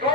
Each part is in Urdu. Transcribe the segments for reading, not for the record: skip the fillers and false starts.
2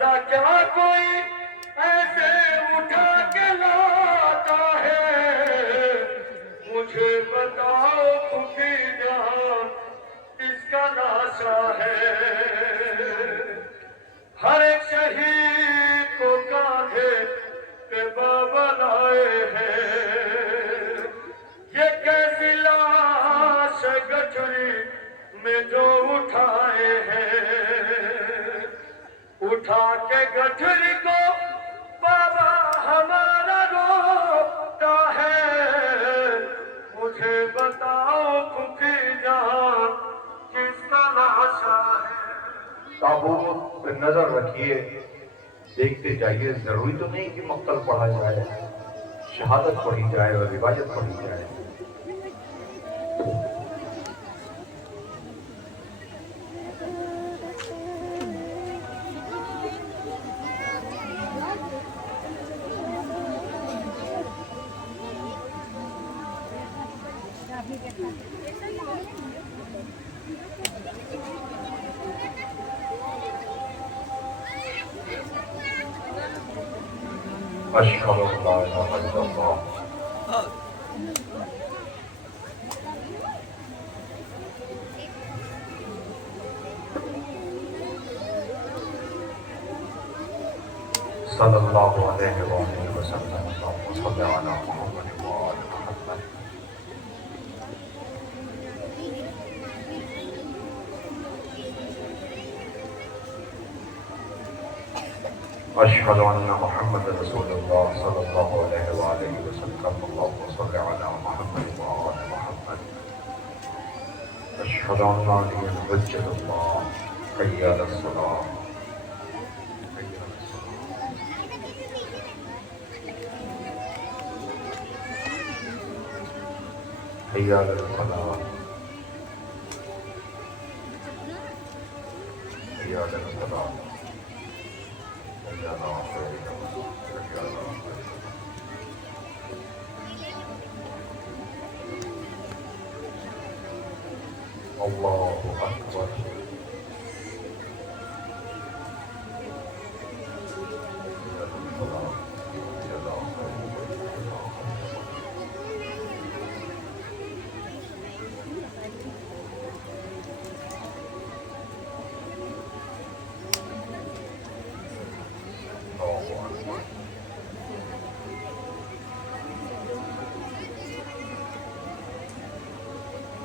جنازہ کیا کوئی ایسے اٹھا کے لاتا ہے؟ مجھے بتاؤ پھوپھی جان کس کا لاشا ہے؟ ہر ایک شہید کو کاندھے پہ بابا لائے ہیں، یہ کیسی لاش ہے گٹھری میں جو اٹھائے ہیں؟ اٹھا کے گٹھری کو بابا ہمارا روتا ہے، مجھے بتاؤ پھوپھی جان کس کا لاشا ہے؟ تابوت پہ نظر رکھیے، دیکھتے جائیے، ضروری تو نہیں کہ مقتل پڑھا جائے، شہادت پڑھی جائے اور روایت پڑھی جائے۔ اشہد ان لا الہ الا اللہ صلی اللہ علیہ وآلہ وسلم، اللہم صل علی محمد وآل محمد۔ اشہد ان محمد رسول اللہ صلی اللہ علیہ وآلہ وسلم، اللہم صل علی محمد وآل محمد۔ اشہد ان علی حجۃ اللہ، حی علی الصلاۃ، حی علی الفلاح، حی علی الفلاح، حی علی اللہ اکبر۔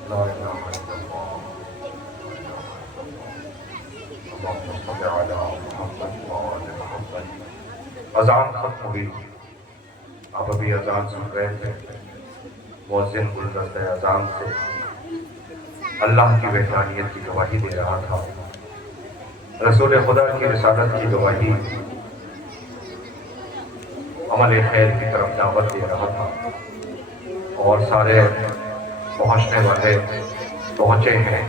لا الہ الا اللہ، اللہم صل علی محمد وآل محمد۔ اذان ختم ہوئی، آپ ابھی اذان سن رہے تھے، مؤذن گلدستہ اذان سے اللہ کی وحدانیت کی گواہی دے رہا تھا، رسول خدا کی رسالت کی گواہی، عمل خیر کی طرف دعوت دے رہا تھا، اور سارے پہنچنے والے پہنچے ہیں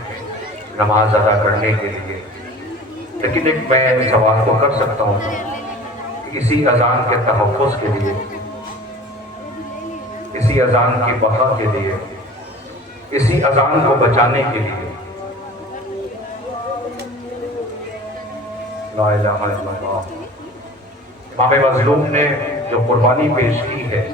نماز ادا کرنے کے لیے۔ لیکن ایک میں سوال کو کر سکتا ہوں کہ اسی اذان کے تحفظ کے لیے، اسی اذان کی بقا کے لیے، اسی اذان کو بچانے کے لیے لا الہ الا اللہ، امام مظلوم نے جو قربانی پیش کی ہے،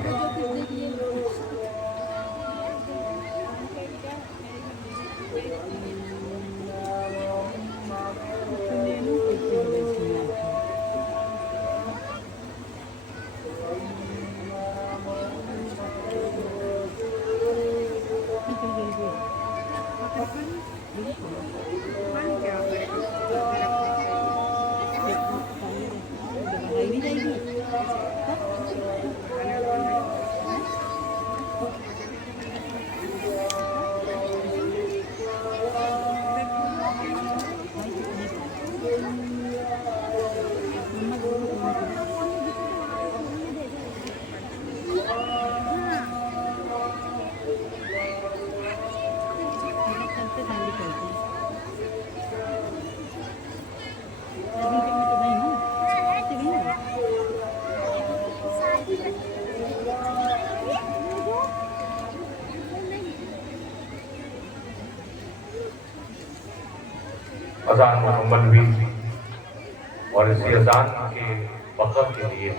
اذان مکمل ہوئی اور اسی اذان کے وقت کے لیے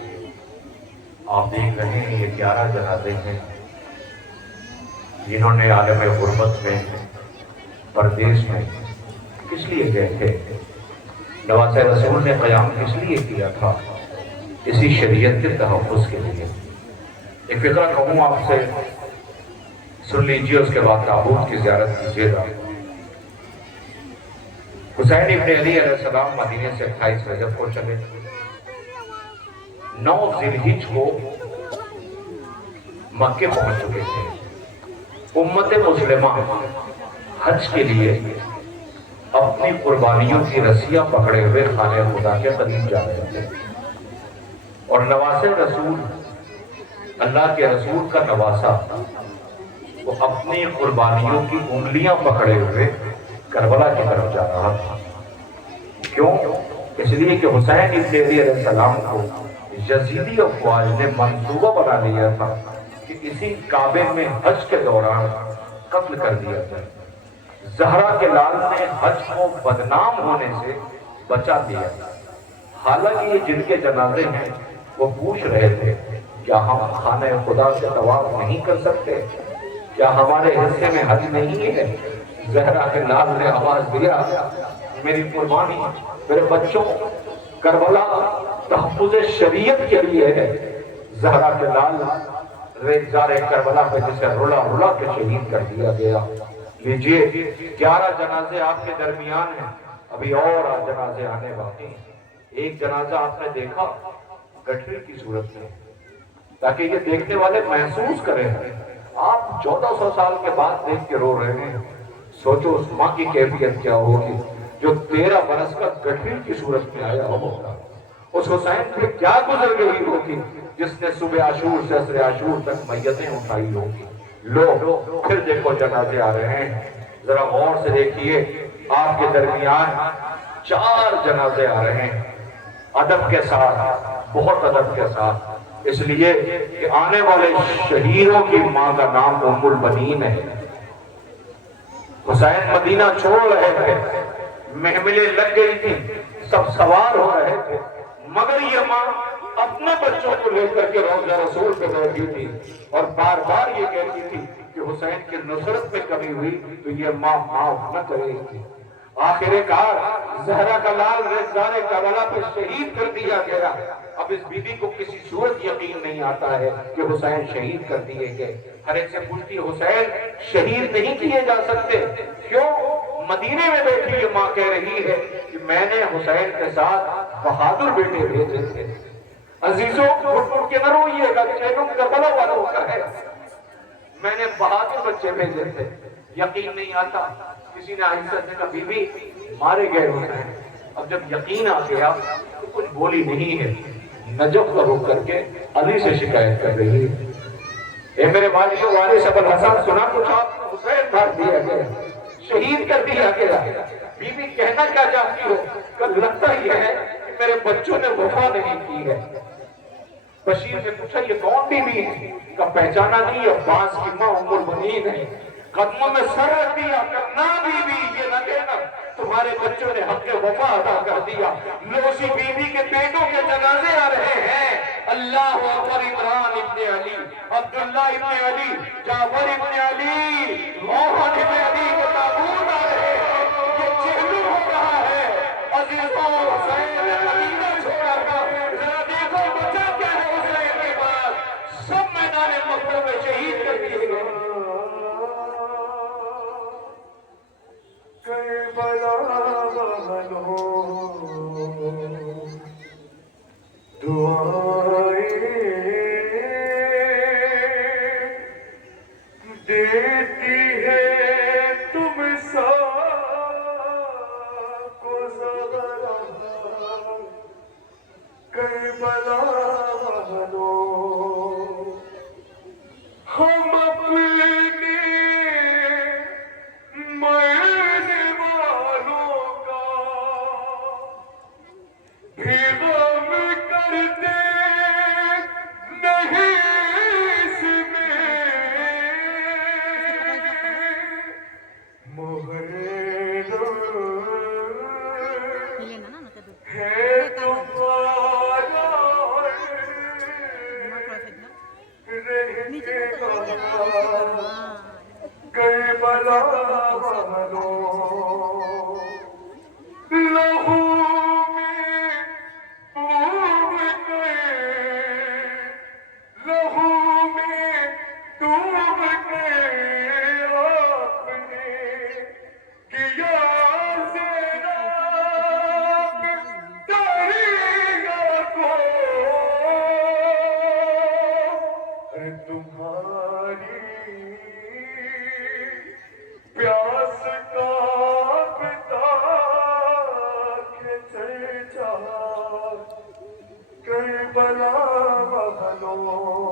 آپ دیکھ رہے ہیں یہ 11 جنازے ہیں جنہوں نے عالم غربت میں پردیس میں کس لیے گئے تھے؟ نواز رسول نے قیام کس لیے کیا تھا؟ اسی شریعت کے تحفظ کے لیے۔ ایک فقرہ کہوں آپ سے، سن لیجیے، اس کے بعد تابوت کی زیارت کیجیے گا۔ حسین ابن علی علیہ السلام مدینے سے 28 رجب کو چلے، 9 ذی الحجہ کو مکے پہنچ چکے تھے۔ امت مسلمہ حج کے لیے اپنی قربانیوں کی رسیاں پکڑے ہوئے خانہ خدا کے قریب جا رہے تھے، اور نواسے رسول، اللہ کے رسول کا نواسا، وہ اپنی قربانیوں کی انگلیاں پکڑے ہوئے کربلا کی طرف جا رہا تھا۔ کیوں؟ اس لیے کہ حسین ابن علی علیہ السلام کو یزیدی افواج نے منصوبہ بنا لیا تھا کہ اسی کعبے میں حج کے دوران قتل کر دیا جائے۔ زہرا کے لال نے حج کو بدنام ہونے سے بچا دیا، حالانکہ یہ جن کے جنازے ہیں وہ پوچھ رہے تھے کیا ہم خانہ خدا سے طواف نہیں کر سکتے؟ کیا ہمارے حصے میں حج نہیں ہے؟ زہرا کے لال نے آواز دیا، میری قربانی میرے بچوں، کربلا تحفظ شریعت کے لیے ہے۔ زہرا کے لال ریزگار کربلا پہ جسے رلا رلا کے شہید کر دیا گیا۔ لیجئے 11 جنازے آپ کے درمیان ہیں، ابھی اور جنازے آنے باقی ہیں۔ ایک جنازہ آپ نے دیکھا گٹھری کی صورت میں، تاکہ یہ دیکھنے والے محسوس کریں آپ 1400 سال کے بعد دیکھ کے رو رہے ہیں، سوچو اس ماں کی کیفیت کیا ہوگی جو 13 برس کا گٹھری کی صورت میں آیا ہوگا۔ اس حسین پہ کیا گزر گئی ہوگی جس نے صبح عاشور سے عصر عاشور تک میتیں اٹھائی ہوگی۔ لو پھر دیکھو جنازے آ رہے ہیں، ذرا غور سے دیکھیے، آپ کے درمیان 4 جنازے آ رہے ہیں، ادب کے ساتھ، بہت ادب کے ساتھ، اس لیے کہ آنے والے شہیدوں کی ماں کا نام ام البنین ہے۔ حسین مدینہ چھوڑ رہے تھے، محملیں لگ گئی تھی، سب سوار ہو رہے تھے، مگر یہ ماں اپنے بچوں کو لے کر کے روضہ رسول پہ بیٹھی تھی اور بار بار یہ کہتی تھی کہ حسین کی نصرت میں کمی ہوئی تو یہ ماں معاف نہ کرے گی۔ آخر کار زہرا کا لال ریزگار کربلا پہ شہید کر دیا گیا۔ اب اس بی بی کو کسی صورت یقین نہیں آتا ہے کہ حسین شہید کر دیے گئے۔ ہر ایک سے پوچھتی حسین شہید نہیں کیے جا سکتے کیوں؟ مدینے میں بیٹھی یہ ماں کہہ رہی ہے کہ میں نے حسین کے ساتھ بہادر بیٹے بھیجے تھے۔ عزیزوں اٹھ کے نہ روئیے گا، چینوں کربلا والوں کا ہے، میں نے بہادر بچے بھیجے تھے۔ یقین نہیں آتا، کسی نے آہستہ سے کہا بی بی مارے گئے ہوئے ہیں۔ اب جب یقین آ گیا تو کچھ بولی نہیں ہے، نجف کا رخ کر کے علی سے شکایت کر رہی ہے، اے میرے والدوں وارث ابو الحسن، سنا کچھ آپ کو حسین مار دیا گیا، شہید کر دیا گیا۔ بی بی کہنا کیا چاہتی ہو؟ کہ لگتا یہ ہے کہ میرے بچوں نے وفا نہیں کی ہے۔ بشیر نے پوچھا یہ کون بی بی ہے؟ کہ پہچانا نہیں، عباس کی ماں ام البنین ہے۔ قدموں میں سر رکھ دیا کہ نہ بی بی یہ نہ کہنا تمہارے بچوں نے حق وفا ادا کر دیا۔ لوسی بی بی کے بیٹوں کے جنازے آ رہے ہیں، اللہ اکبر، عمران ابن علی، عبداللہ ابن علی، جعفر ابن علی، موہن ابن علی کے تابوت آ رہے ہیں، یہ چہلو ہو رہا ہے۔ عزیزوں حسین مدینہ چھوڑا تھا، ذرا دیکھو بچہ کیا ہے حسین کے بعد، سب میدان مقتل میں شہید کر دیے گئے۔ کربلا والوں دعائیں دیتی ہے تم سب کو زہرا، کربلا والوں ہم اپنے مرنے والوں کا بھی غم کرتے نہیں اس میں، مہر ہے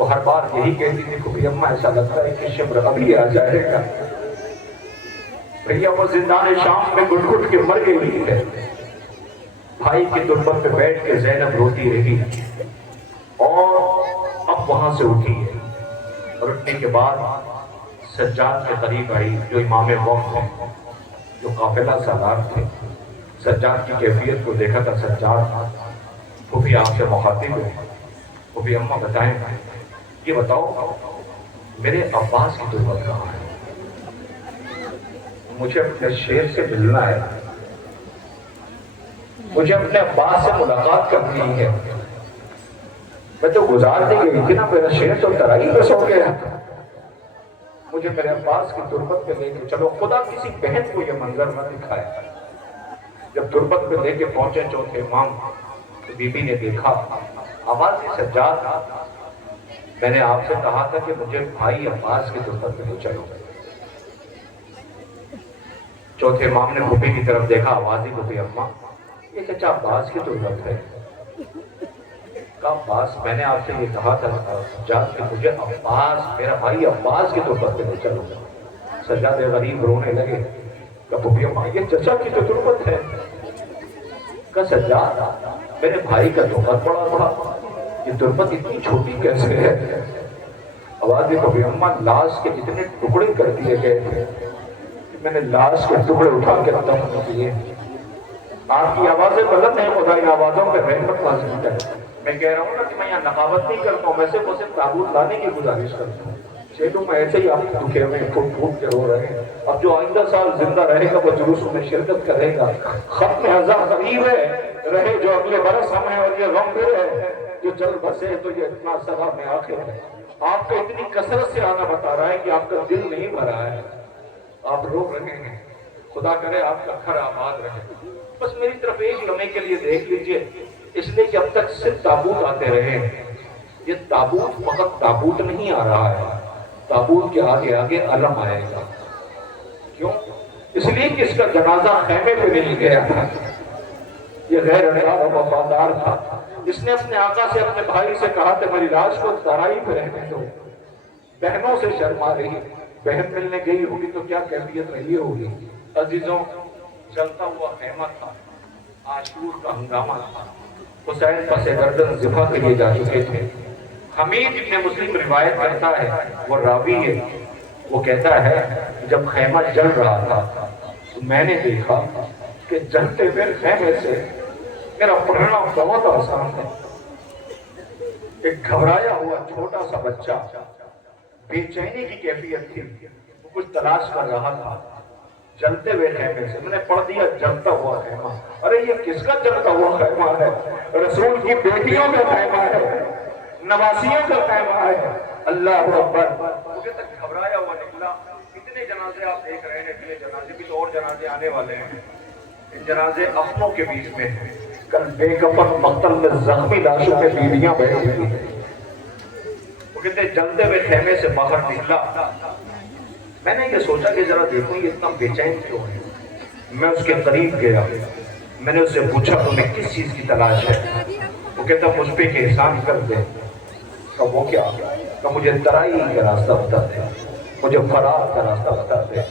وہ ہر بار یہی کہتی تھی کہ اماں ایسا لگتا ہے کہ شبر ابھی آ جائے گا. بھیا وہ زندان شام میں گھٹ گھٹ کے مر گئی ہے. بھائی کی تربت پہ بیٹھ کے زینب روتی رہی اور اب وہاں سے اٹھی ہے. اور اٹھنے کے بعد سجاد کے قریب آئی جو امام وقت ہے، جو قافلہ سالار تھے. سجاد کی کیفیت کو دیکھا تھا. سجاد پھوپھی آپ سے مخاطب ہوئے. پھوپھی اماں بتائیں، یہ بتاؤ میرے عباس کی تربت کہاں ہے؟ مجھے اپنے شیر سے ملنا ہے، مجھے اپنے عباس سے ملاقات کرنی ہے. میں تو گزار دی گئی تھی نا، میرا شیر تو ترائی پہ سو گیا. مجھے میرے عباس کی تربت پہ لے کے چلو. خدا کسی بہن کو یہ منظر نہ دکھائے. جب تربت پہ لے کے پہنچے چوتھے امام تو بی بی نے دیکھا آواز سجاد، میں نے آپ سے کہا تھا کہ مجھے بھائی عباس کی تربت پہ لے چلو. چوتھے امام نے پھوپھی کی طرف دیکھا. آواز ہی پھوپھی اماں یہ چچا عباس کی تربت ہے. کہا عباس، میں نے آپ سے یہ کہا تھا سجاد کہ مجھے عباس، میرا بھائی عباس کی تربت پہ لے چلو. سجاد غریب رونے لگے. کہا پھوپھی اماں یہ چچا کی تو تربت ہے. کہا سجاد میرے بھائی کا تو بہت بڑا تھا، یہ تربت اتنی چھوٹی کیسے ہے؟ آواز پھوپھی اماں لاش کے اتنے ٹکڑے کر دیے گئے تھے، میں نے لاش کے ٹکڑے اٹھا کے دفن کیے. آپ کی آوازیں بلند ہیں، خدا ان آوازوں پہ رحمت نازل کرے. میں کہہ رہا ہوں نا کہ میں یہاں نقاوت نہیں کرتا ہوں، میں صرف تابوت لانے کی گزارش کرتا ہوں. چیلوں میں ایسے ہی آپ دکھے ہوئے پھوٹ پھوٹ کے رو رہے ہیں. اب جو آئندہ سال زندہ رہے گا وہ جلوسوں میں شرکت کرے گا. ختم ہزار قریب ہے، رہے جو اگلے برس ہم ہیں اور یہ غم دل ہے جو جل بسے تو یہ اتنا سزا میں آخر ہے. آپ کا اتنی کثرت سے آنا بتا رہا ہے کہ آپ کا دل نہیں بھرا ہے، آپ رو رہے ہیں. خدا کرے آپ کا گھر آباد رہے. بس میری طرف ایک لمحے کے لیے دیکھ لیجئے، اس لیے کہ اب تک صرف تابوت آتے رہے ہیں. یہ تابوت فقط تابوت نہیں آ رہا ہے، تابوت کے آگے آگے علم آئے گا. کیوں؟ اس لیے کہ اس کا جنازہ خیمے پہ نہیں گیا تھا. یہ غیر انصاف و وفادار تھا. اس نے اپنے آقا سے، اپنے بھائی سے کہا کہ میری لاش کو ترائی پہ رہنے دو. بہنوں سے شرم آ رہی، بہن ملنے گئی ہوگی تو کیا کیفیت رہی ہوگی. عزیزوں، جلتا ہوا خیمہ تھا، عاشور کا ہنگامہ تھا. حسین پس گردن ذبح کے لیے جا چکے تھے. حمید ابن مسلم روایت کرتا ہے، وہ راوی ہے، وہ کہتا ہے جب خیمہ جل رہا تھا تو میں نے دیکھا کہ جلتے ہوئے خیمے سے میرا پڑھنا بہت آسان ہے. ایک گھبرایا ہوا چھوٹا سا بچہ، بے چینی کی کیفیت تھی، وہ کچھ تلاش کر رہا تھا. جلتے ہوئے خیمے سے میں نے پڑھ دیا جلتا ہوا خیمہ. ارے یہ کس کا جلتا ہوا خیمہ ہے؟ رسول کی بیٹیوں کا خیمہ ہے، نواسیوں کا خیمہ ہے. اللہ اکبر. مجھے تک گھبرایا ہوا نکلا. کتنے جنازے آپ دیکھ رہے ہیں، اتنے جنازے بھی تو اور جنازے آنے والے ہیں. ان جنازے اپنوں کے بیچ میں ہیں. کل بے کفن مقتل میں زخمی لاشوں میں بیویاں بیٹھی ہوئی ہیں. وہ کہتے جلتے ہوئے خیمے سے باہر نکلا. میں نے یہ سوچا کہ ذرا دیکھو یہ اتنا بے چین کیوں ہے. میں اس کے قریب گیا، میں نے اس سے پوچھا تمہیں کس چیز کی تلاش ہے؟ وہ کہتا مجھ پہ ایک احسان کر دے. کہ وہ کیا؟ کہ مجھے ترائی کا راستہ بتا دے، مجھے فرار کا راستہ بتا دے.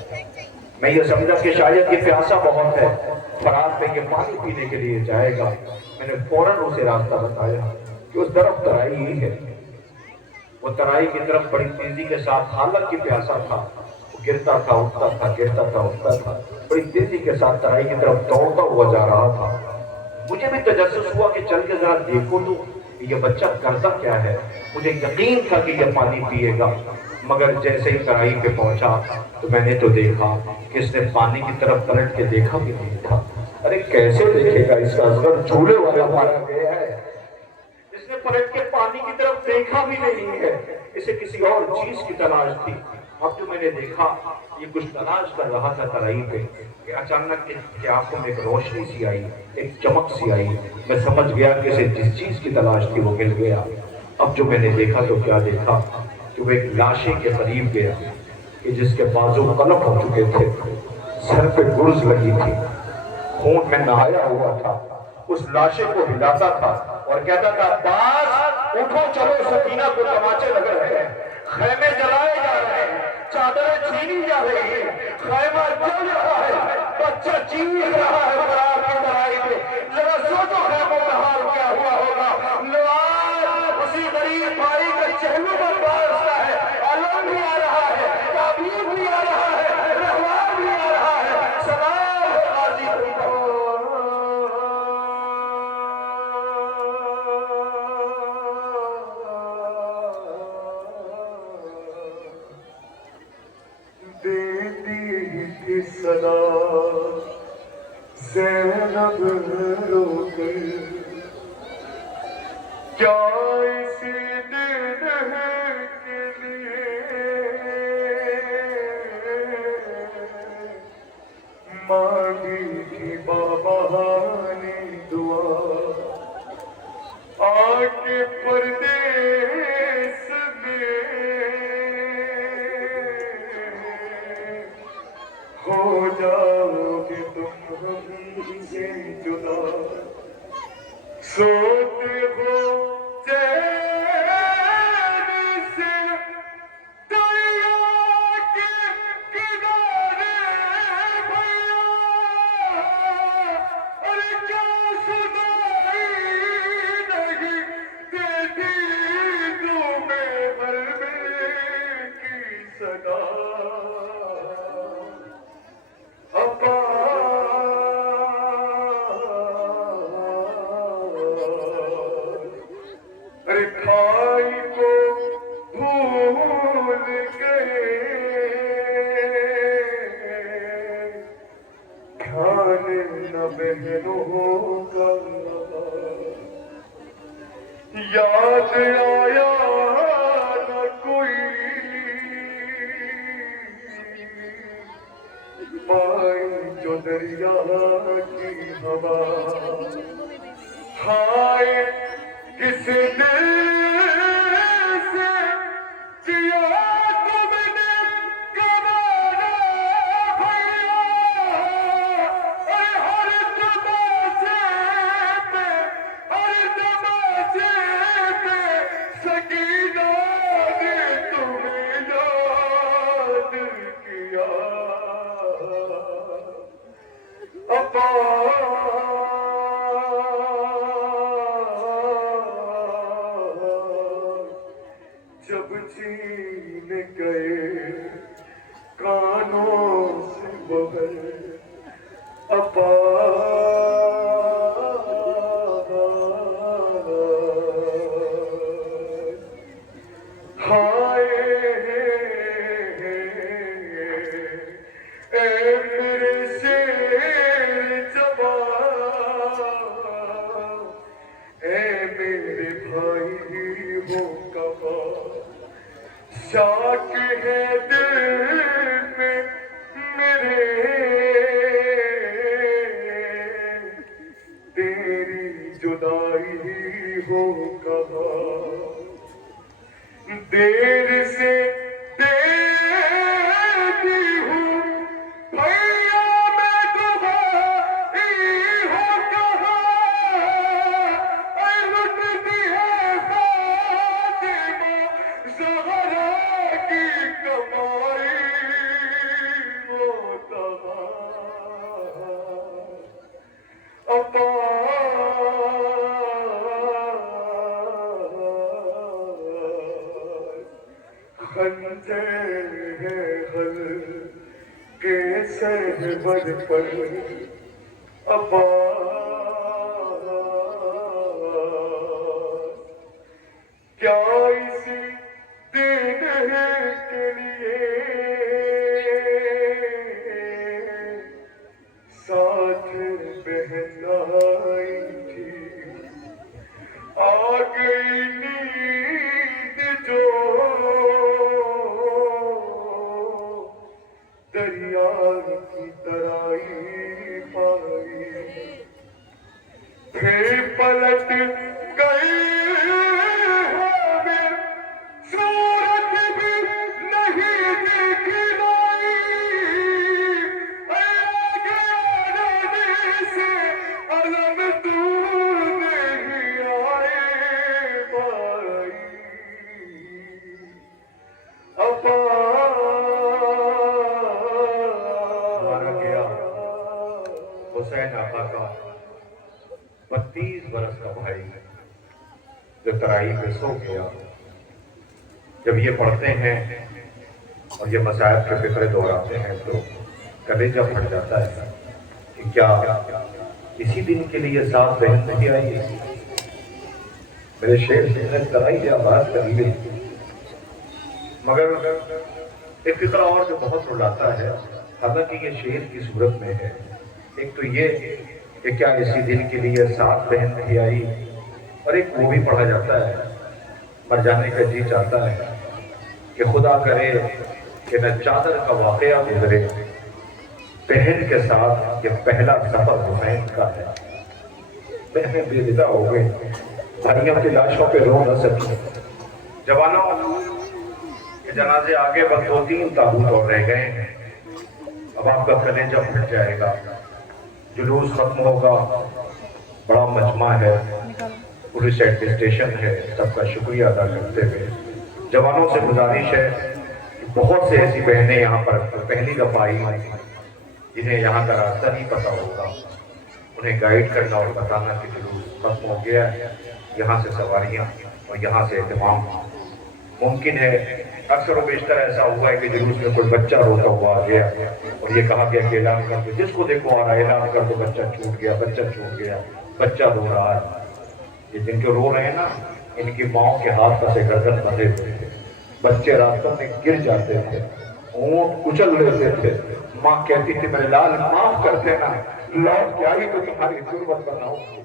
میں یہ سمجھا کہ شاید یہ پیاسا بہت ہے، فرار پہ یہ پانی پینے کے لیے جائے گا. میں نے فوراً اسے راستہ بتایا کہ اس طرف ترائی ہی ہے. وہ ترائی کی طرف بڑی تیزی کے ساتھ، حالت کی پیاسا تھا، گرتا تھا اٹھتا تھا، گرتا تھا اٹھتا تھا، بڑی تیزی کے ساتھ ترائی کی طرف دوڑتا ہوا جا رہا تھا. مجھے بھی تجسس ہوا کہ چل کے ذرا دیکھو تو یہ بچہ کرتا کیا ہے. مجھے یقین تھا کہ یہ پانی پیے گا، مگر جیسے ہی ترائی پہ پہنچا تو میں نے تو دیکھا کہ اس نے پانی کی طرف پلٹ کے دیکھا بھی نہیں تھا. ارے کیسے دیکھے گا، اس کا اصغر جھولے والا مارا گیا ہے. اس نے پلٹ کے پانی کی طرف دیکھا بھی نہیں ہے. اسے کسی اور چیز کی تلاش تھی. اب جو میں نے دیکھا یہ کچھ تلاش کر رہا تھا ترائی پہ کہ اچانک کہ آنکھوں میں ایک روشنی سی آئی، ایک چمک سی آئی. میں سمجھ گیا کہ اسے جس چیز کی تلاش تھی وہ مل گیا. اب جو میں نے دیکھا تو کیا دیکھا کہ وہ ایک لاشے کے قریب گیا کہ جس کے بازو قلم ہو چکے تھے، سر پہ گرز لگی تھی، خون میں نہایا ہوا تھا. اس لاشے کو ہلاتا تھا اور کہتا تھا عباس اٹھو چلو سکینہ کو تماچے لگ رہے ہیں، خیمے جلائے جا رہے ہیں، چادریں چھینی جا رہی ہیں، خیمہ جل رہا ہے، بچہ چیخ رہا ہے فرار کی لڑائی میں۔ ذرا سوچو خیموں کا حال کیا ہوا ہوگا۔ لوار اسی غریب بھائی کا چہلو پر بارستا ہے، علم بھی آ رہا ہے، تعبیر بھی آ رہا ہے، رہوار بھی آ رہا ہے، سلام ہے غازی پر۔ دیتی تھی صدا زینب رو کر، کیا اسی دن کے لیے مانگی تھی بابا نے دعا، آ کے پردیس میں ہو جاؤ گے تم ہم سے جدا، سوتے ہو چین سے دریا کے کنارے بھیا، ارے کیا سنائی نہیں دیتی تمہیں مرنے کی صدا، ابا ارے کھائی کو بھول گئے، کھانے نہ بہنوں کا یاد آیا نہ کوئی، پائی جو دریا کی ہوا، ہائے کس دل سے کیا تم نے گوارا بھیا، ارے ہر تماشے پہ، ہر تماشے پہ سکینہ نے تمہیں یاد کیا، ابا جب چھین گئے کانوں سے بغل، ابا ہائے اے میرے شیر جوان، اے میرے بھائی ہو کبا، شاک ہے دل میں میرے تیری جدائی ہو کہاں، دیر سے دیتی ہوں بھیا میں تمہاری ہو کہاں، اے لٹتی ہے فاطمہ زہرا کی کمائی وہ تباہ، ابا خنجر ہے غل کے سہبر پر، ابا کیا اسی دن کے لیے ساتھ بہن آئی تھی، آ گئی نیند جو دریا کی ترائی پائی، پھر پلٹ گئی ہمیں صورت بھی نہیں دکھلائی، آگے آنے سے علم دور نہیں آئے بار یہاں کا 32 برس کا بھائی جو ترائی پہ سو گیا، جب یہ پڑھتے ہیں اور یہ مصائب کے فکرے دہراتے ہیں تو کلیجہ پھٹ جاتا ہے کہ کیا اسی دن کے لیے 7 بہن نہیں آئی؟ میرے شیر سے ترائی یا بات کر لی، مگر ایک فکر اور جو بہت رلاتا ہے، حالانکہ یہ شعر کی صورت میں ہے، ایک تو یہ کہ کیا اسی دن کے لیے 7 بہن نہیں آئی، اور ایک وہ بھی پڑھا جاتا ہے، مر جانے کا جی چاہتا ہے کہ خدا کرے کہ نہ چادر کا واقعہ گزرے، بہن کے ساتھ یہ پہلا سفر حسین کا ہے۔ بہنیں بے رضا ہو گئی، بھائیوں کی لاشوں پہ رو نہ سکی۔ جوانوں کے جنازے آگے بس 2-3 تابوت اور رہ گئے ہیں، اب آپ کا کلیجہ پھٹ جائے گا، جلوس ختم ہوگا، بڑا مجمع ہے، پولیس ایڈمنسٹریشن ہے، سب کا شکریہ ادا کرتے ہوئے جوانوں سے گزارش ہے کہ بہت سے ایسی بہنیں یہاں پر پہلی دفعہ آئی ہیں جنہیں یہاں کا راستہ نہیں پتا ہوگا، انہیں گائیڈ کرنا اور بتانا کہ جلوس ختم ہو گیا ہے، یہاں سے سواریاں اور یہاں سے اہتمام۔ ممکن ہے اکثر و بیشتر ایسا ہوا ہے کہ جلوس میں کوئی بچہ روتا ہوا آ گیا اور یہ کہا گیا کہ اعلان کر دو، جس کو دیکھو آ رہا ہے اعلان کر دو، بچہ چھوٹ گیا، بچہ چھوٹ گیا، بچہ رو رہا ہے۔ یہ جن کے رو رہے ہیں نا، ان کی ماؤں کے ہاتھ پسے گردن بندھے ہوئے تھے، بچے راستوں میں گر جاتے تھے، اونٹ کچل لیتے تھے، ماں کہتی تھی میرے لال معاف کر دینا، لوٹ کے آئی تو تمہاری ضرورت بناؤں گی،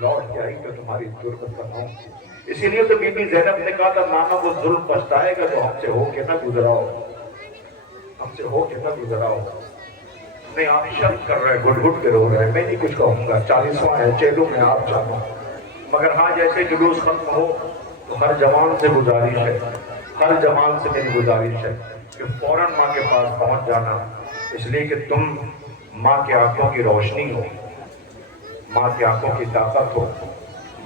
لوٹ کے آئی تو تمہاری ضرورت بناؤں گی۔ اسی لیے تو بی بی زینب نے کہا تھا نانا وہ ظلم پچھتائے گا تو ہم سے ہو کے نہ گزراؤ، ہم سے ہو کے نہ گزراؤ۔ نہیں آپ شرم کر رہے ہیں، گھٹ گھٹ کے رو رہے ہیں، میں نہیں کچھ کہوں گا، 40واں ہے، چیلوں میں آپ جانو، مگر ہاں جیسے جلوس ختم ہو تو ہر جوان سے گزارش ہے، ہر جوان سے میری گزارش ہے کہ فوراً ماں کے پاس پہنچ جانا، اس لیے کہ تم ماں کی آنکھوں کی روشنی ہو، ماں کی آنکھوں کی طاقت ہو،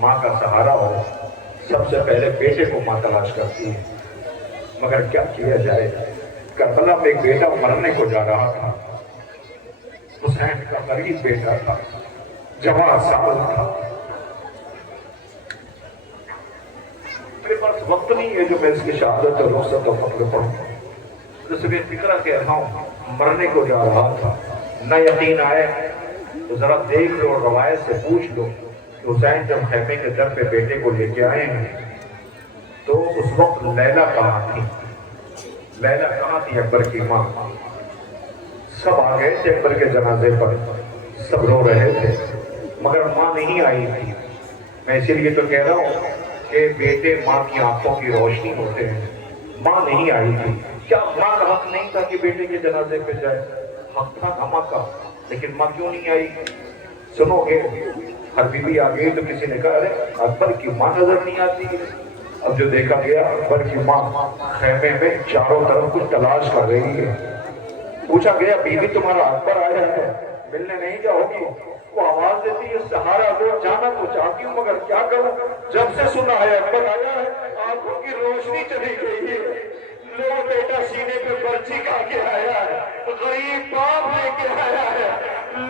ماں کا سہارا ہو۔ سب سے پہلے بیٹے کو ماں تلاش کرتی ہے، مگر کیا کیا جائے، کربلا میں ایک بیٹا مرنے کو جا رہا تھا، حسین کا غریب بیٹا تھا، جوان سال تھا۔ میرے پاس وقت نہیں ہے جو میں اس کی شہادت اور رخصت اور فخر پڑھوں، جیسے میں فکرہ کہہ رہا ہوں، مرنے کو جا رہا تھا، نہ یقین آئے تو ذرا دیکھ لو اور روایت سے پوچھ لو کہ حسین جب خیمے کے در پہ بیٹے کو لے کے آئے ہیں تو اس وقت لیلا کہاں تھی، لیلا کہاں تھی اکبر کی ماں؟ سب آ گئے تھے اکبر کے جنازے پر، سب رو رہے تھے، مگر ماں نہیں آئی تھی۔ میں اسی لیے تو کہہ رہا ہوں کہ بیٹے ماں کی آنکھوں کی روشنی ہوتے ہیں، ماں نہیں آئی تھی۔ کیا ماں کا حق نہیں تھا کہ بیٹے کے جنازے پہ جائے؟ حق تھا ماں کا، لیکن ماں کیوں نہیں آئی؟ سنو گے، ہر بی بی آ گئی تو کسی نے کہا ارے اکبر کی ماں نظر نہیں آتی ہے۔ اب جو دیکھا گیا اکبر کی ماں خیمے میں چاروں طرف کچھ تلاش کر رہی ہے۔ پوچھا گیا بی بی تمہارا اکبر آیا ہے، ملنے نہیں جاؤ گی؟ وہ آواز دیتی ہے سہارا دو، جانا تو چاہتی ہوں مگر کیا کروں، جب سے سنا ہے اکبر آیا ہے آنکھوں کی روشنی چلی گئی ہے۔ لو بیٹا سینے پہ برچی کھا کے آیا ہے، غریب باپ لے کے آیا ہے،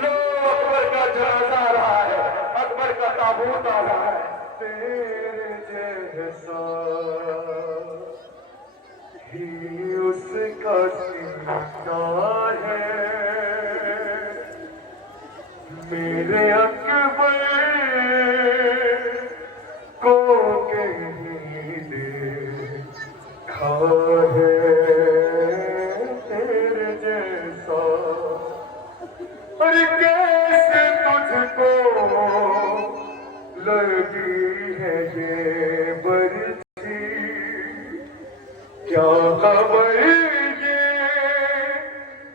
لو اکبر کا جنازہ آ رہا ہے، اکبر کا تابوت آ رہا ہے۔ تیرے جیسا ہی اس کا سمٹا ہے، میرے اکبر کو کہیں دیکھا ہے، تیرے جیسا اور کیسے تجھ کو لگی ہے یہ برچی، کیا خبر یہ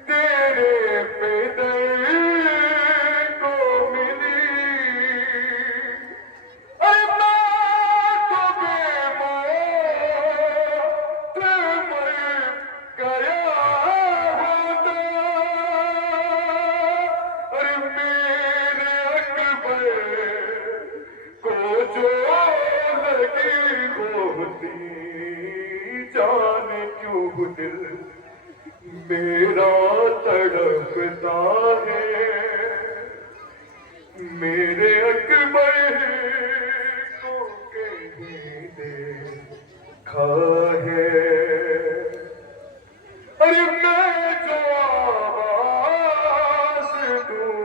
تیرے پدر کو ملی، اے میں تو بے موت مر گیا ہوتا، اور میرے اکبر کو جو لگی ہوتی، جانے کیوں دل میرا تڑپتا ہے، میرے اکبر کو کہیں دیکھا ہے، ارے میں جو آواز دوں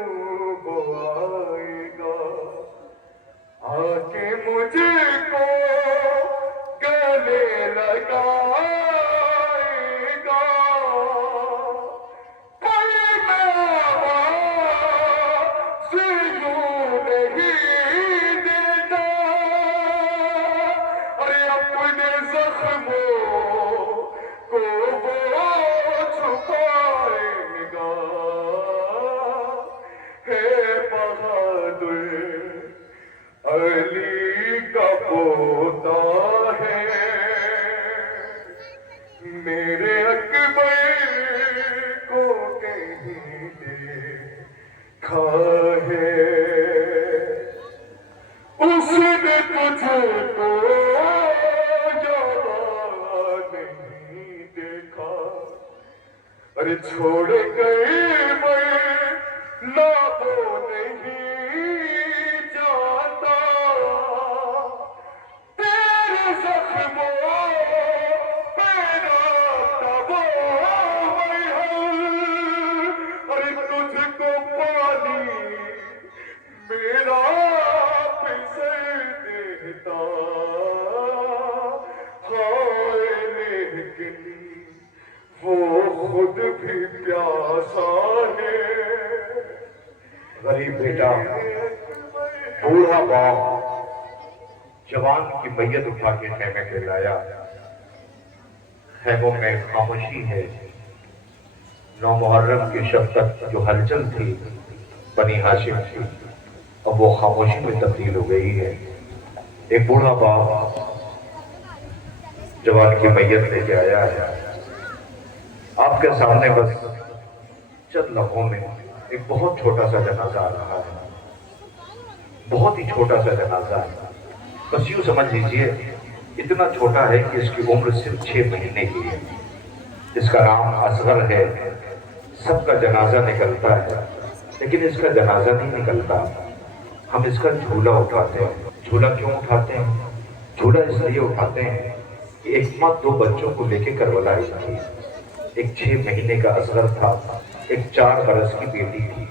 وہ آئے گا، آ کے مجھے کو گلے لگائے گا، پر میں آواز یوں نہیں دیتا، ارے اپنے زخموں کو وہ چھپائے گا، ہے بہادر علی کا پوتا ہے، میرے اکبر کو کہیں دیکھا ہے، اس نے تجھے کو یاد نہیں دیکھا، ارے چھوڑ گئے میں لابوں نہیں جاتا، تیرے زخموں پہ رہتا وہ مرہم، ارے تجھ کو پانی میرا پسر دیتا، ہائے لیکن وہ خود بھی پیاسا ہے، غریب بیٹا، بوڑھا باپ جوان کی میت اٹھا کے خیمے پہ لایا، خیموں میں خاموشی ہے، نو محرم کی شب تک جو ہلچل تھی بنی ہاشم کی، اب وہ خاموشی میں تبدیل ہو گئی ہے۔ ایک بوڑھا باپ جوان کی میت لے کے آیا ہے، آپ کے سامنے بس چند لمحوں میں ایک بہت چھوٹا سا جنازہ آ رہا ہے، بہت ہی چھوٹا سا جنازہ ہے، بس یوں سمجھ لیجئے اتنا چھوٹا ہے کہ اس کی عمر صرف 6 مہینے کی ہے، اس کا نام اصغر ہے، سب کا جنازہ نکلتا ہے لیکن اس کا جنازہ نہیں نکلتا، ہم اس کا جھولا اٹھاتے ہیں۔ جھولا کیوں اٹھاتے ہیں؟ جھولا اس لیے اٹھاتے ہیں کہ ایک ماں 2 بچوں کو لے کے کربلا آئی تھی، ایک 6 مہینے کا اصغر تھا، ایک 4 برس کی بیٹی تھی،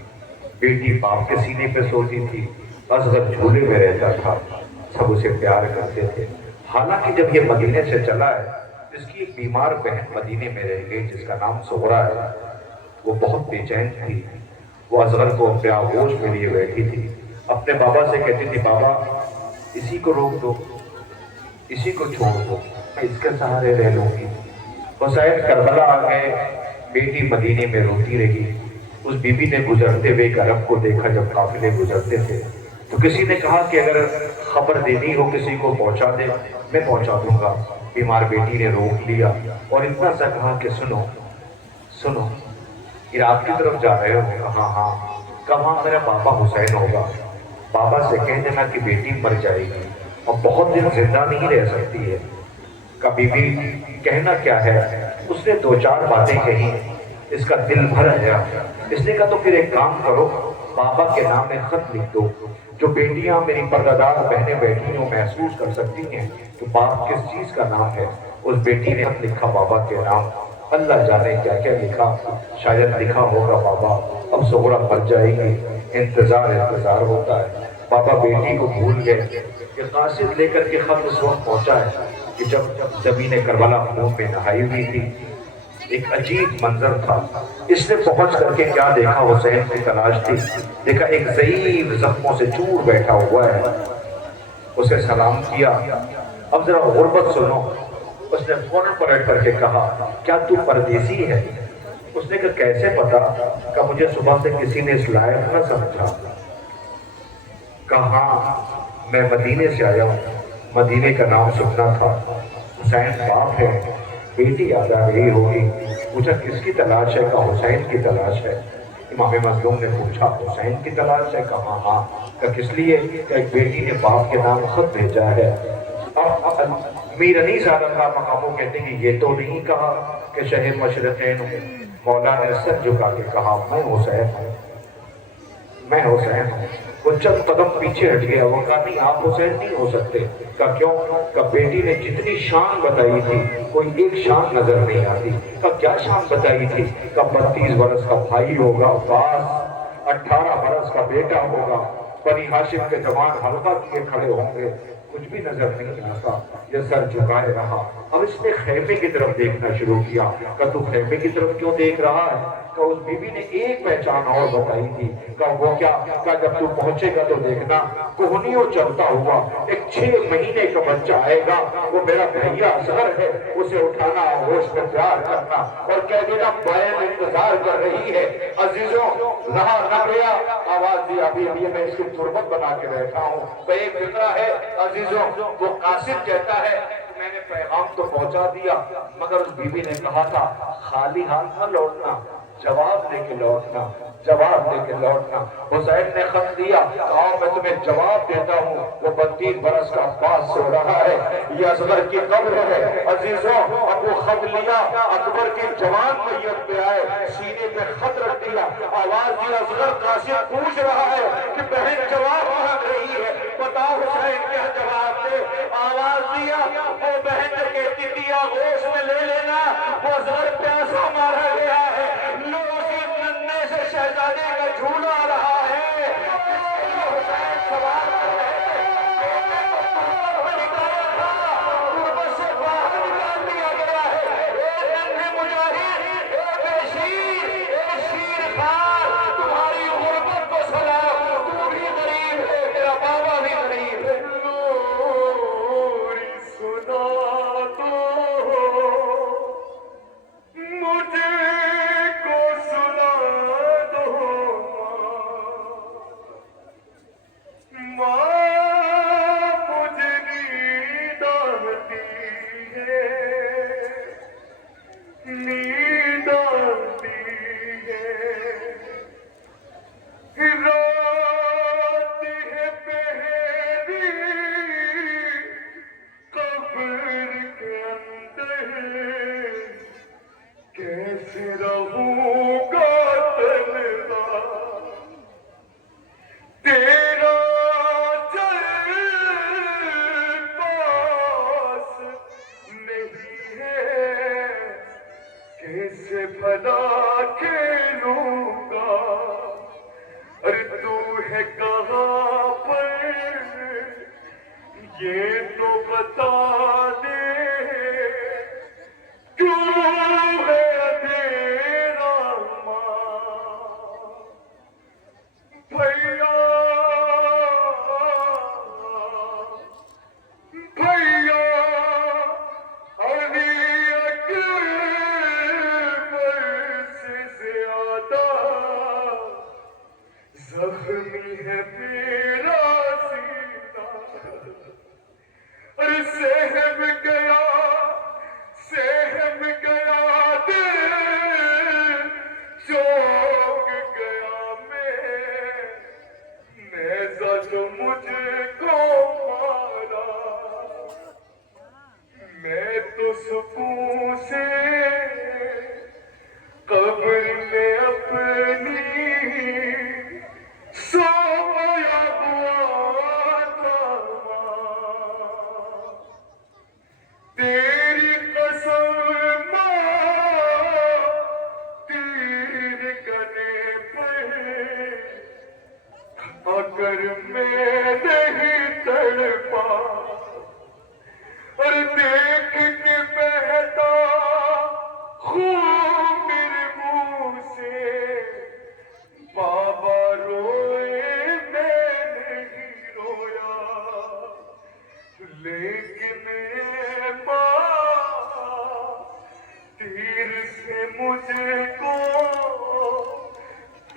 بیٹی باپ کے سینے پہ سوتی تھی، اصغر جھولے میں رہتا تھا، سب اسے پیار کرتے تھے، حالانکہ جب یہ مدینے سے چلا ہے اس کی ایک بیمار بہن مدینے میں رہ گئی جس کا نام سغرا ہے، وہ بہت بے چین تھی، وہ اصغر کو اپنے آغوش میں لیے بیٹھی تھی، اپنے بابا سے کہتی تھی بابا اسی کو روک دو، اسی کو چھوڑ دو، میں اس کے سہارے رہ لوں گی۔ حسین کربلا آ گئے، بیٹی مدینے میں روتی رہی، اس بی بی نے گزرتے ہوئے ایک عرب کو دیکھا جب قافلے گزرتے تھے تو کسی نے کہا کہ اگر خبر دینی ہو کسی کو پہنچا دے، میں پہنچا دوں گا۔ بیمار بیٹی نے روک لیا اور اتنا سا کہا کہ سنو سنو، عراق کی طرف جا رہے ہو؟ کہا ہاں۔ کہاں؟ میرا بابا حسین ہوگا، بابا سے کہہ دینا کہ بیٹی مر جائے گی اور بہت دن زندہ نہیں رہ سکتی ہے۔ کبھی بھی کہنا کیا ہے؟ اس نے 2-4 باتیں کہی، اس کا دل بھر گیا، اس نے کہا تو پھر ایک کام کرو، بابا کے نام میں خط لکھ دو، جو بیٹیاں میری پردہ بہنیں بیٹھی ہوں محسوس کر سکتی ہیں تو باپ کس چیز کا نام ہے۔ اس بیٹی نے خط لکھا بابا کے نام، اللہ جانے کیا کیا لکھا، شاید لکھا ہوگا بابا اب سغرا مر جائے گی، انتظار ہوتا ہے۔ بابا بیٹی کو بھول گئے کہ قاصد لے کر کے خط اس وقت پہنچا ہے کہ جب زمین کربلا خون میں نہائی ہوئی تھی، ایک عجیب منظر تھا۔ اس نے پہنچ کر کے کیا دیکھا؟ حسین کی تلاش تھی، دیکھا ایک ضعیف زخموں سے چور بیٹھا ہوا ہے، اسے سلام کیا، اب ذرا غربت سنو۔ اس نے فوراً پلٹ کر کے کہا کیا تو پردیسی ہے؟ اس نے کہا کیسے پتا؟ کہ مجھے صبح سے کسی نے اس لائق نہ سمجھا۔ کہا میں مدینے سے آیا ہوں، مدینے کا نام سننا تھا، حسین باپ ہے، بیٹی یاد آ گئی ہوگی، پوچھا کس کی تلاش ہے؟ کہا حسین کی تلاش ہے۔ امام مظلوم نے پوچھا حسین کی تلاش ہے؟ کہا ہاں۔ کہا کس لیے؟ کہ ایک بیٹی نے باپ کے نام خط بھیجا ہے۔ اب میر انیس عالم کا مقاموں کہتے ہیں کہ یہ تو نہیں کہا کہ شہر مشرقین ہوں، مولا نے سر جھکا کے کہا میں حسین ہوں، میں حسین ہوں۔ وہ چند قدم پیچھے ہٹ گیا، وہ کہا نہیں آپ حسین نہیں ہو سکتے۔ کہا کیوں؟ کہا بیٹی نے جتنی شان بتائی تھی کوئی ایک شان نظر نہیں آتی۔ کہا کیا شان بتائی تھی؟ کہا 32 برس کا بھائی ہوگا عباس، 18 برس کا بیٹا ہوگا، بنی ہاشم کے جوان حلقہ کیے کھڑے ہوں گے، کچھ بھی نظر نہیں آتا۔ یہ سر جھکائے رہا۔ اب اس نے خیمے کی طرف دیکھنا شروع کیا۔ کہ تو خیمے کی طرف کیوں دیکھ رہا ہے؟ کہ اس بی بی نے ایک پہچان اور بتائی تھی۔ کہ وہ کیا؟ کہ جب تو پہنچے گا تو دیکھنا کوہنیوں چلتا ہوا ایک 6 مہینے کا بچہ آئے گا، وہ میرا بھیا اصغر ہے، اسے اٹھانا، ہوش میں پیار کرنا اور کہہ دینا بہن انتظار کر رہی ہے۔ عزیزوں رہا نہ گیا، آواز دی ابھی میں اس کی تربت بنا کے بیٹھا ہوں۔ تو ایک فکرہ ہے عزیزوں، وہ قاصد کہتا ہے میں نے پیغام تو پہنچا دیا، مگر اس بی بی نے کہا تھا خالی ہاتھ نہ لوٹنا، جواب دے کے لوٹنا، جواب دے کے لوٹنا۔ حسین نے خط دیا، کہا میں تمہیں جواب دیتا ہوں، وہ 32 برس کا عباس سو رہا ہے، یہ اصغر کی قبر ہے۔ عزیزوں اب وہ خط لیا، اکبر کی جوان میت پہ آئے، سینے پہ خط رکھ دیا، آواز دی اصغر قاسم پوچھ رہا ہے کہ بہن جواب مانگ رہی ہے، بتاؤ حسین کیا جواب دے؟ آواز دیا وہ بہن کہتی تھی آغوش میں لے لینا، وہ اصغر پیاسا مارا گیا ہے، لو اسی ننے سے شہزادے کا جھولا رہا ہے، حسین سوال کر رہے ہیں، غربت سے باہر نکال دیا گیا ہے، ایک ننھے مجاہد، ایک شیر خار، تمہاری غربت کو سلام، تو بھی غریب ہے، تیرا بابا بھی غریب ہے۔ لوری سنا دو مجھے کو سنا دو ماں مجھے نیند آتی ہے، نیند آتی ہے، رات ہے پہلی قبر کے اندر، کیسے رہوں گا تنہا، تیرا چل پاس نہیں ہے، کیسے بھلا کھیلوں گا، ارے تو ہے کہاں پر یہ تو بتا دے، کیوں ہے اندھیرا ماں، بھیا بھیا علی اکبر سے زیادہ زخمی ہے میرا سینہ، ارے سہم گیا دل، چوک گیا نیزہ جو مجھ کو مارا، میں تو سکون سے قبر میں اپنی سویا ہوا تھا ماں، تیری قسم ماں، تیر گنے پر اگر میں نہیں تڑپا، اور دیکھ کے بہتا خون میرے منہ سے، بابا روئے میں نہیں رویا، لیکن ماں تیر سے مجھے کو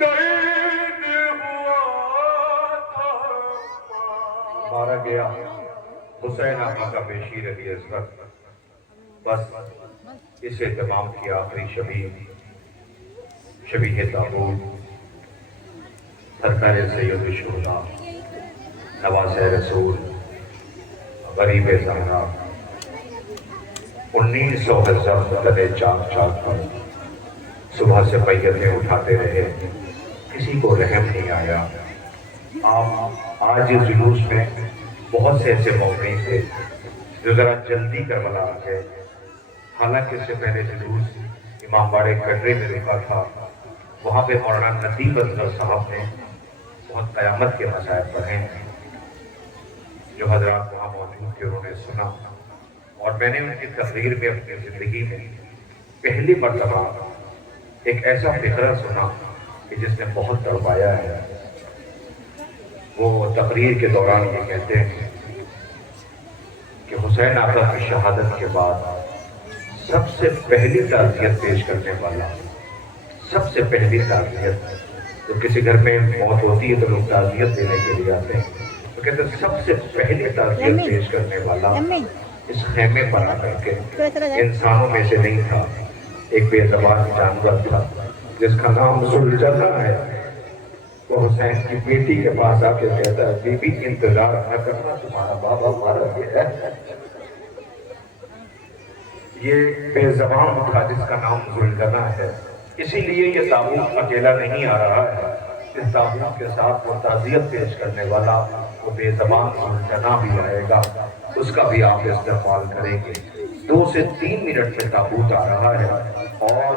درد ہوا تھا مارا گیا حسین آقا کا بیشیر علی اصغر۔ بس اس اہتمام کی آخری شبیہ تابوت سرکار سید الشہداء نواز رسول غریب زہرا 1900 گز تلے چاک کر صبح سے میتیں اٹھاتے رہے، کسی کو رحم نہیں آیا. آپ آج اس جلوس میں بہت سے ایسے موقع تھے جو ذرا جلدی کربلا آ گئے. حالانکہ اس سے پہلے جلوس امام باڑے کٹرے میں رکھا تھا. وہاں پہ مولانا ندیم اظہر صاحب نے بہت قیامت کے مسائل پڑھے ہیں جو حضرات وہاں موجود تھے انہوں نے سنا. اور میں نے ان کی تقریر میں اپنی زندگی میں پہلی مرتبہ ایک ایسا فقرہ سنا کہ جس نے بہت تڑپایا ہے. وہ تقریر کے دوران یہ کہتے ہیں کہ حسین آقا کی شہادت کے بعد سب سے پہلی تعزیت پیش کرنے والا، سب سے پہلی تعزیت، جب کسی گھر میں موت ہوتی ہے تو لوگ تعزیت دینے کے لیے آتے ہیں، تو کہتے ہیں سب سے پہلی تعزیت پیش کرنے والا اس خیمے پر آ کر کے انسانوں میں سے نہیں تھا، ایک بے زبان جانور تھا جس کا نام ذوالجلہ ہے. وہ حسین کی بیٹی کے پاس آ کے کہتا ہے بی بی انتظار نہ کرنا، تمہارا بابا مارا گیا ہے. یہ بے زبان تھا جس کا نام ذوالجلہ ہے. اسی لیے یہ تابوت اکیلا نہیں آ رہا ہے، اس تابوت کے ساتھ وہ تعزیت پیش کرنے والا وہ بے زبان ذوالجلہ بھی آئے گا، اس کا بھی آپ استقبال کریں گے. 2 سے 3 منٹ میں تابوت آ رہا ہے اور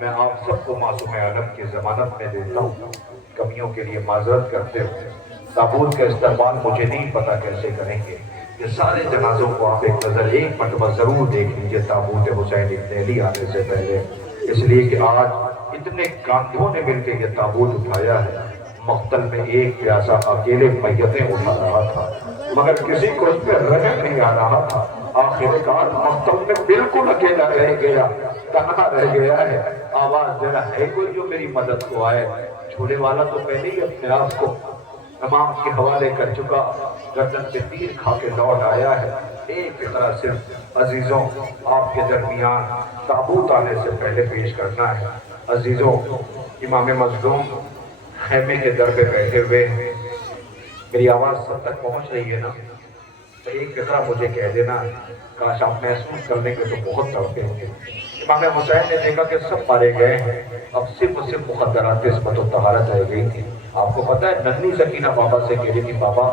میں آپ سب کو معصوم عالم کی ضمانت میں دیتا ہوں، کمیوں کے لیے معذرت کرتے ہوئے. تابوت کا استقبال مجھے نہیں پتا کیسے کریں گے. یہ سارے جنازوں کو آپ ایک نظر ایک مرتبہ ضرور دیکھ لیجیے تابوت حسین ابن علی آنے سے پہلے، اس لیے کہ آج اتنے کاندھوں نے مل کے یہ تابوت اٹھایا ہے. مقتل میں ایک پیاسا اکیلے میتیں اٹھا رہا تھا مگر کسی کو اس پہ رحم نہیں آ رہا تھا. آخر کار مقتل میں بالکل اکیلا رہ گیا، تنہا رہ گیا ہے. آواز ذرا ہے کوئی جو میری مدد کو آئے. چھوڑے والا تو پہلے ہی اپنے آپ کو امام کے حوالے کر چکا، گردن پہ تیر کھا کے لوٹ آیا ہے. ایک فقرہ صرف عزیزوں آپ کے درمیان تابوت آنے سے پہلے پیش کرنا ہے. عزیزوں، امام مظلوم خیمے کے در پہ بیٹھے ہوئے ہیں. میری آواز سب تک پہنچ رہی ہے نا؟ تو ایک فقرہ مجھے کہہ دینا، کاش آپ محسوس کر لیں گے تو بہت تڑپیں گے. امام حسین نے دیکھا کہ سب مارے گئے ہیں، اب صرف مقدرات عصمت و طہارت رہ گئی تھی. آپ کو پتا ہے ننھی سکینہ بابا سے کہہ رہی تھی بابا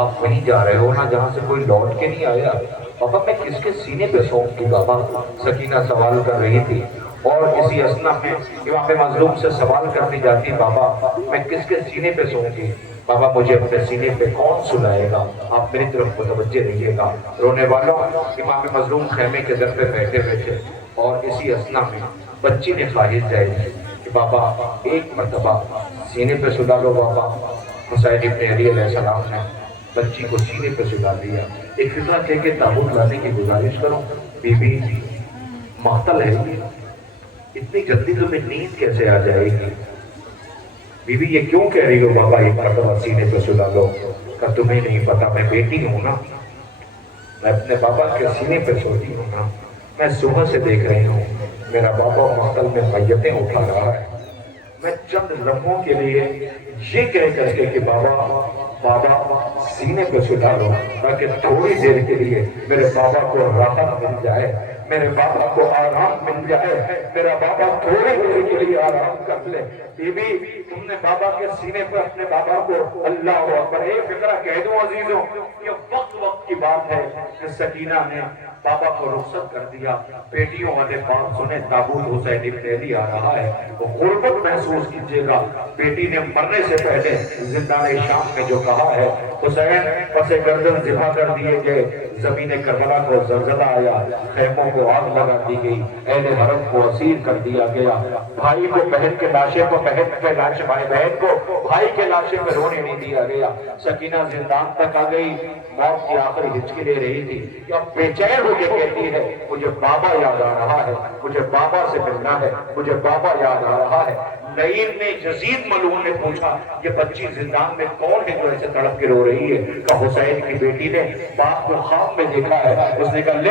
آپ وہیں جا رہے ہو نا جہاں سے کوئی لوٹ کے نہیں آیا. بابا میں کس کے سینے پہ سونپ دوں بابا؟ سکینہ سوال کر رہی تھی. اور اسی اثنا میں امام مظلوم سے سوال کرتی جاتی بابا میں کس کے سینے پہ سونپوں؟ بابا مجھے اپنے سینے پہ کون سلائے گا؟ آپ میری طرف متوجہ رہیے گا. رونے والوں، امام مظلوم خیمے کے در پہ بیٹھے ہوئے تھے اور اسی اثنا میں بچی نے خواہش ظاہر کی کہ بابا ایک مرتبہ سینے پہ سلا لو. بابا حسین ابن علی علیہ السلام نے بچی کو سینے پہ سلا دیا. ایک فقرہ کہہ کے تابوت لانے کی گزارش کرو. بی بی مقتل ہے، اتنی جلدی تمہیں نیند کیسے آ جائے گی؟ بی بی یہ کیوں کہہ رہی ہو بابا ایک مرتبہ سینے پہ سلا لو؟ کہ تمہیں نہیں پتا میں بیٹی ہوں نا، میں اپنے بابا کے سینے پہ سوتی ہوں نا. میں صبح سے دیکھ رہی ہوں میرا بابا مقتل میں میتیں اٹھا رہا ہے. میں چند لمحوں کے لیے یہ کہہ کر کے کہ بابا سینے پہ سلا لو تاکہ تھوڑی دیر کے لیے میرے بابا کو راحت مل جائے، میرے بابا کو آرام مل جائے، میرا بابا تھوڑی دیر کے لیے آرام کر لے. بی بی تم نے بابا کے سینے پر اپنے بابا کو اللہ اکبر. ایک فقرہ کہہ دوں عزیزوں، یہ وقت کی بات ہے کہ سکینہ نے بابا کو رخصت کر دیا. بیٹیوں والے باپ سنیں تابوت حسین ابن علی آ رہا ہے. وہ غربت محسوس کیجیے گا. بیٹی نے مرنے سے پہلے زندان شام میں جو کہا ہے حسین پس گردن ذبح کر دیے گئے، زمین کربلا کو زلزلہ آیا، خیموں کو آگ لگا دی گئی، اہل حرم کو اسیر کر دیا گیا، بھائی کو بہن کے لاشے کو بہن کے لاش، بھائی بہن کو بھائی کے لاشے میں رونے نہیں دیا گیا. سکینہ زندان تک آ گئی، موت کی آخری ہچکی لے رہی تھی کہ اب بے چین ہو کے کہتی ہے مجھے بابا یاد آ رہا ہے، مجھے بابا سے ملنا ہے، مجھے بابا یاد آ رہا ہے. نعیم نے یزید ملعون نے پوچھا یہ بچی زندان میں کون ہے جو ایسے تڑپ کے رو رہی ہے؟ کہ حسین کی بیٹی نے باپ کو خواب میں دیکھا ہے. اس نے کہا لے